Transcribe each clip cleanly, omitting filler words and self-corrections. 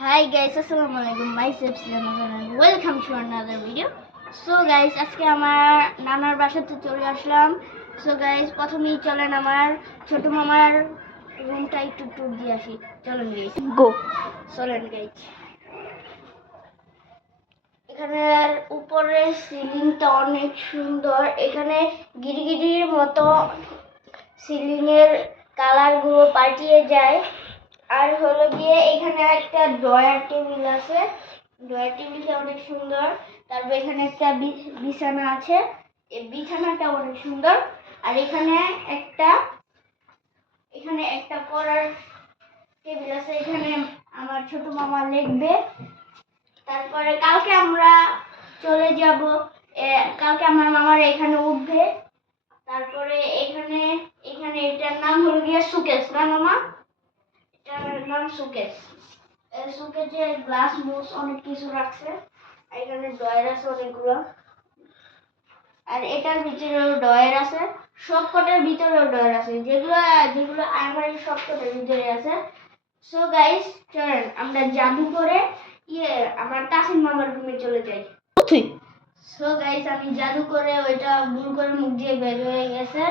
Hi guys, Assalamualaikum. Myself Silam and welcome to another video. So guys, আজকে আমার নানার বাসাতে চলে আসলাম. So guys, প্রথমেই চলেন আমার ছোট মামার রুমটা একটু ট্যুর দিয়ে আসি. চলেন guys. গো চলেন guys. এখানের উপরের সিলিংটা অনেক সুন্দর. এখানে গিরিগিরির মতো সিলিং এর কালার গুলো পাল্টিয়ে যায়. আর হলো গিয়ে এখানে একটা ড্রয়ার টেবিল আছে. ড্রয়ার টেবিলটা অনেক সুন্দর. তারপর এখানে একটা বিছানা আছে. এই বিছানাটা অনেক সুন্দর. আর এখানে একটা পড়ার টেবিল আছে. এখানে আমার ছোট মামা লিখবে. তারপরে কালকে আমরা চলে যাব. কালকে আমার মামার এখানে উঠবে. তারপরে এখানে এটার নাম হলো গিয়ে সুকেস, না মামা? এটার নাম সুকেস. সুকেসে গ্লাস মুস অনেক কিছু রাখছে. এখানে ড্রয়ার আছে অনেকগুলো. আর এটার ভিতরেও ড্রয়ার আছে. সবকটার ভিতরেও ড্রয়ার আছে. যেগুলো আলমারির সবকটার ভিতরে আছে. সো গাইস, চলেন আমরা জাদু করে আমার তাসিন মামার রুমে চলে যাই. সো গাইস, আমি জাদু করে ওইটা ভুল করে মুখ দিয়ে বের হয়ে গেছে.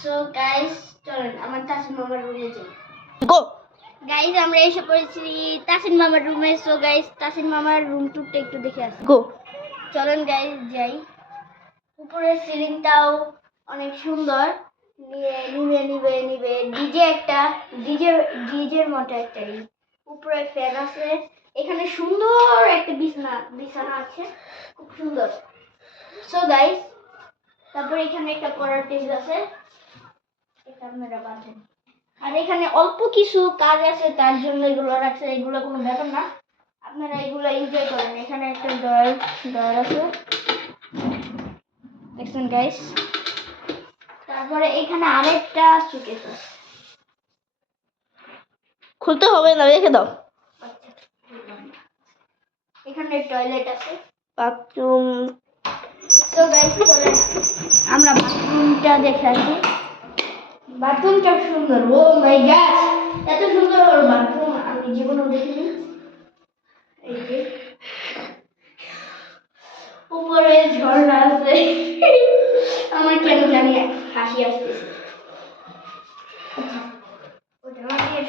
সো গাইস, চলেন আমার তাসিন মামার রুমে যাই. গো গাইস, আমরা এসে পড়েছি তাসিন মামার রুমে. সো গাইস, তাসিন মামার রুম টুরটা একটু দেখে আসি. গো চলেন গাইস যাই. উপরের সিলিংটাও অনেক সুন্দর. নিবে ডিজের মতো একটা উপরে ফ্যান আছে. এখানে সুন্দর একটা বিছানা আছে, খুব সুন্দর. সো গাইস, তারপর এখানে একটা পড়ার টেবিল আছে. এটা আপনারা বাঁধেন. আর এখানে অল্প কিছু কাজ আছে, তার জন্য এগুলো রাখছে. এগুলো কোনো ব্যাপার না, আপনারা এগুলো এনজয় করেন. এখানে একটা ড্রয়ার আছে, দেখছেন গাইস. তারপরে এখানে আরেকটা সুকেস আছে. খুলতে হবে না, রেখে দাও. আচ্ছা, এখানে টয়লেট আছে, বাথরুম. তো গাইস চলেন আমরা বাথরুমটা দেখে আসি. বাথরুমটা সুন্দর. ও মাই গড, এত সুন্দর বাথরুম আমি জীবনেও দেখিনি. এই যে উপরে ঝর্ণা আছে. আমার কেন জানি হাসি আসতেছে. ওটা আমাকে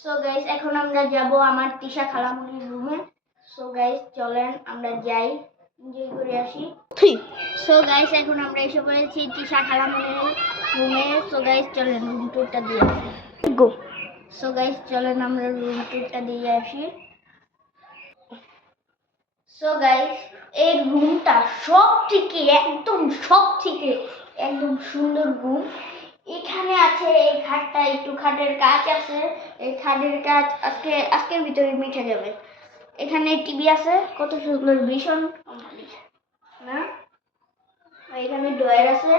সো গাইস, এখন আমরা যাব আমার তিশা খালামুনির রুমে. সো গাইস চলেন আমরা যাই, এনজয় করে আসি. সো গাইস, এখন আমরা এসে পড়েছি তিশা খালামুনির রুমে. সো গাইস চলেন রুম টুরটা দিয়ে আসি. গো সো গাইস চলেন আমরা রুম টুরটা দিয়ে আসি. সো গাইস, এই রুমটা সব থেকে একদম সুন্দর রুম. এখানে আছে এই খাটটা, একটু খাটের কাজ আছে. এই খাটের কাজ আজকের ভিতরে মিটে যাবে. এখানে টিভি আছে, কত সুন্দর, ভীষণ না? এখানে ড্রয়ার আছে.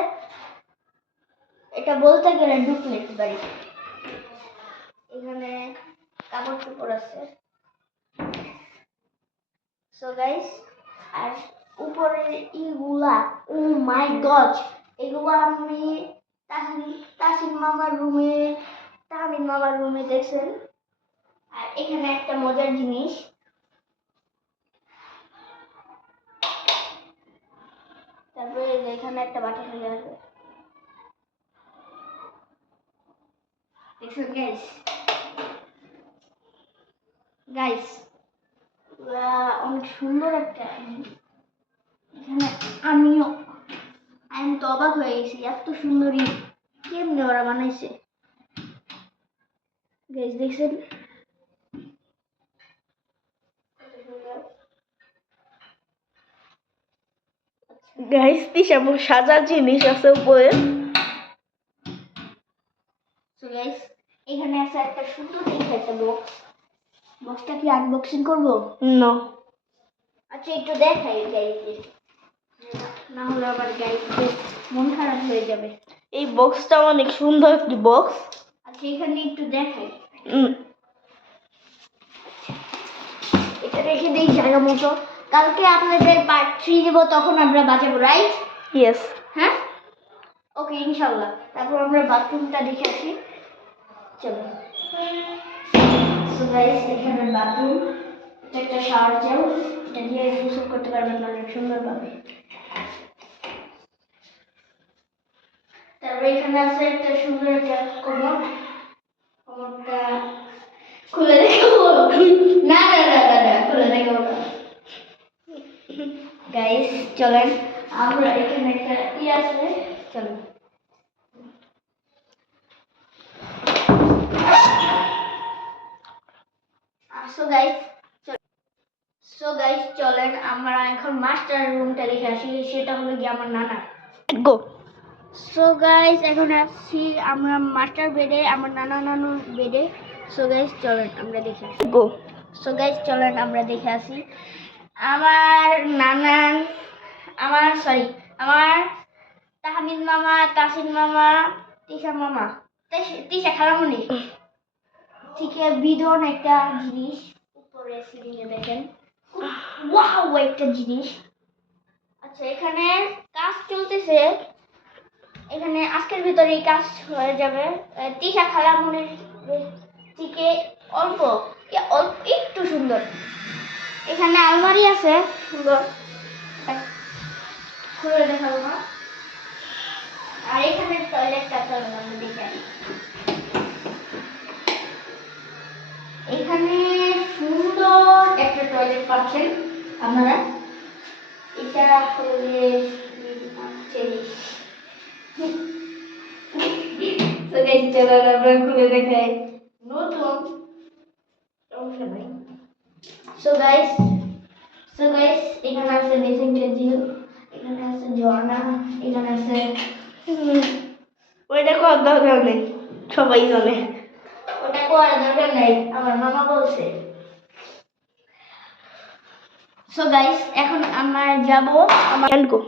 এটা বলতে গেলে ডুপ্লেক্স বাড়ি. এখানে কাপড় চোপড় আছে. সো গাইস, আর উপরের ইগুলা, ও মাই গড, এগুলো আমি তাসিন মামার রুমে দেখছেন. আর এখানে একটা মজার জিনিস, তারপরে এখানে একটা বাটা ফেলে আছে, দেখছেন গাইস. গাইস, অনেক সুন্দর একটা. এখানে আমি তো অবাক হয়ে গেছি, এত সুন্দরী কেমনে ওরা বানাইছে. গাইস দেখছেন, গাইস, তিশা সাজার জিনিস আছে উপরে. সো গাইস, এখানে আছে একটা সুন্দর দেখে একটা বক্স. বক্সটা কি আনবক্সিং করব? না. আচ্ছা একটু দেখাই গাইস, না হলে আবার গাইসদের মন খারাপ হয়ে যাবে. এই বক্সটা অনেক সুন্দর একটি বক্স. আচ্ছা এখানে একটু দেখাই. এটা রেখে দেই জায়গা মতো. কালকে আপনাদের পার্ট 3 দেব, তখন আমরা বাজাবো, রাইট? ইয়েস. হ্যাঁ, ওকে ইনশাল্লাহ। তারপর আমরা বাথরুমটা দেখে আসি, চলো। সো গাইস, এখানে বাথরুম, এটা একটা শাওয়ার জেল, এটা দিয়ে গোসল করতে পারবেন অনেক সুন্দরভাবে। তারপরে এখানে আছে একটা সুন্দর একটা কমোড, কমোডটা খুলে দেখাবো? না না না না না, খুলে দেখাবো না। গাইস চলেন, আমরা এখানে একটা আছে, চলো। সো গাইস চলেন আমরা এখন মাস্টার রুমটা দেখে আসি, সেটা হলো কি আমার নানা। গো। সো গাইস এখন আসছি আমরা মাস্টার বেডে, আমার নানা নানুর বেডে। সো গাইস চলেন আমরা দেখে আসি। গো। সো গাইস চলেন আমরা দেখে আসি। আমার নানান, আমার তাহমিদ মামা, তাসিন মামা, তিশা মামা, তিশা খালামণি থেকে বিদন একটা জিনিস উপরে সিলিংয়ে দেখেন, ওয়াও একটা জিনিস। আচ্ছা এখানে কাজ চলতেছে, এখানে আজকের ভিতরেই কাজ হয়ে যাবে। তিশা খালামণির থেকে অল্প অল্প একটু সুন্দর। এখানে আলমারি আছে সুন্দর, খুলে দেখাবো না। আর এখানে টয়লেটটা চলেন আমরা দেখে আসি। এখানে সুন্দর একটা টয়লেট পাচ্ছেন আপনারা। এটা হলে খুলে দেখাই, নতুন সমস্যা নাই। সো গাইস এখানে আছে ড্রেসিং টেবিল, এখানে আছে ঝর্ণা, এখানে আছে ওইটা করার দরকার নেই, সবাই জানে। ওটা করার দরকার নাই, আমার মামা বলছে। সো গাইস এখন আমরা যাব আমার গো।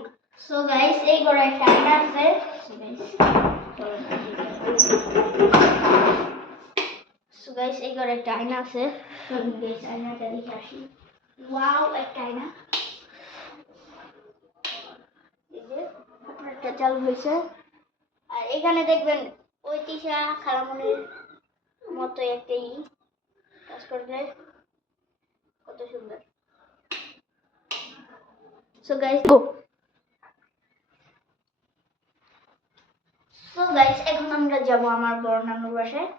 সো গাইস এই ঘরে একটা আয়না আছে। সো গাইস এই ঘরে একটা আয়না আছে, গাইস আয়নাটা দেখে আসি। ওয়াও একটা আয়না, এই যে আপনারটা চালু হয়েছে। আর এখানে দেখবেন ওই তিশা খালামণির মতো একটা কাজ করবে, কত সুন্দর। সো গাইস গো। সো গাইস এখন আমরা যাব আমার বড় নানুর বাসায়,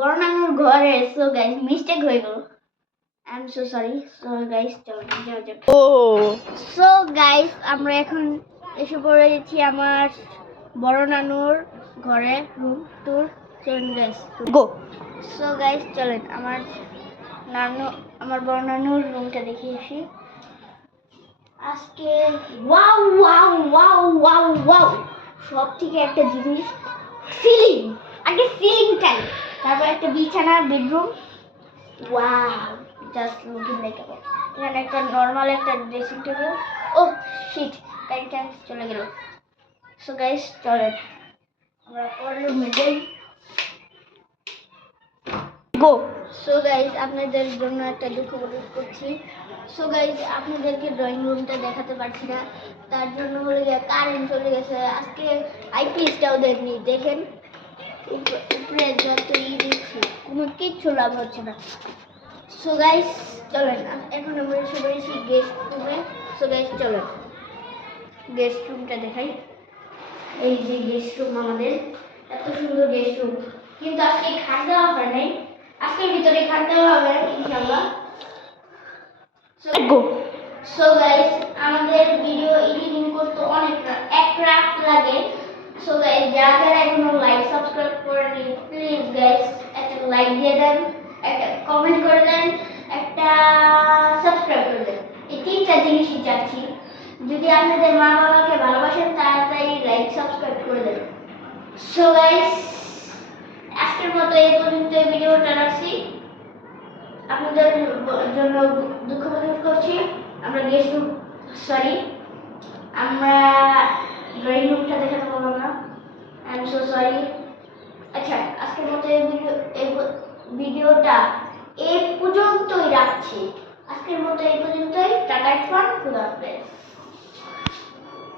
বড় নানুর ঘরে। সো গাইস মিস্টেক হয়ে গেল, I am so sorry. So guys চলো যাও যাও। ও সো গাইস আমরা এখন এসে পড়েছি আমার বড় নানুর ঘরে, রুম ট্যুর চলেন গাইস। গো। সো গাইস চলেন আমার বড় নানুর রুমটা দেখে আসি। আজকে wow wow wow wow wow সব থেকে একটা জিনিস, সিলিং। আগে সিলিংটাই, তারপর একটা বিছানা, bedroom, wow just looking like আ। এখানে একটা নর্মাল একটা ড্রেসিং টেবিল। ও শিট, টাইম চলে গেল। সো গাইস চলেন আমরা পরের রুমে যাই। গো। সো গাইস আপনাদের জন্য একটা দুঃখ প্রকাশ করছি। সো গাইস আপনাদেরকে ড্রয়িং রুমটা দেখাতে পারছি না, তার জন্য হলে কারেন্ট চলে গেছে। আজকে আইপিএসটাও দেননি, দেখেন উপরে যত দিচ্ছি কোনো কিচ্ছু লাভ হচ্ছে না। সো গাইস চলেন এখন আমরা এসে পড়েছি গেস্ট রুমে। সো গাইস চলেন গেস্ট রুমটা দেখাই। এই যে গেস্ট রুম আমাদের, এত সুন্দর গেস্ট রুম, কিন্তু আজকে খাট দেওয়া হয় নাই, আজকের ভিতরে খাট দেওয়া হবে ইনশাআল্লাহ। গো। সো গাইস আমাদের ভিডিও এডিটিং করতে অনেক এক রাত লাগে। সো গাইস যারা যারা এখনো লাইক সাবস্ক্রাইব করেনি প্লিজ গাইস একটা লাইক দিয়ে দেন, একটা কমেন্ট করে দেন, একটা সাবস্ক্রাইব করে দেন। এই তিনটা জিনিসই চাচ্ছি। যদি আপনাদের মা বাবাকে ভালোবাসেন তাড়াতাড়ি লাইক সাবস্ক্রাইব করে দেন। সো গাইস আজকের মতো এই পর্যন্ত ভিডিওটা রাখছি। আপনাদের জন্য দুঃখ প্রকাশ করছি। আমরা গেস্ট রুম আমরা ড্রয়িং রুমটা দেখাতে পারলাম না, আই এম সো সরি। আচ্ছা আজকের মতো এই ভিডিওটা এই পর্যন্তই রাখছি। আজকের মতো এই পর্যন্তই। টাটা, খুদা হাফেজ।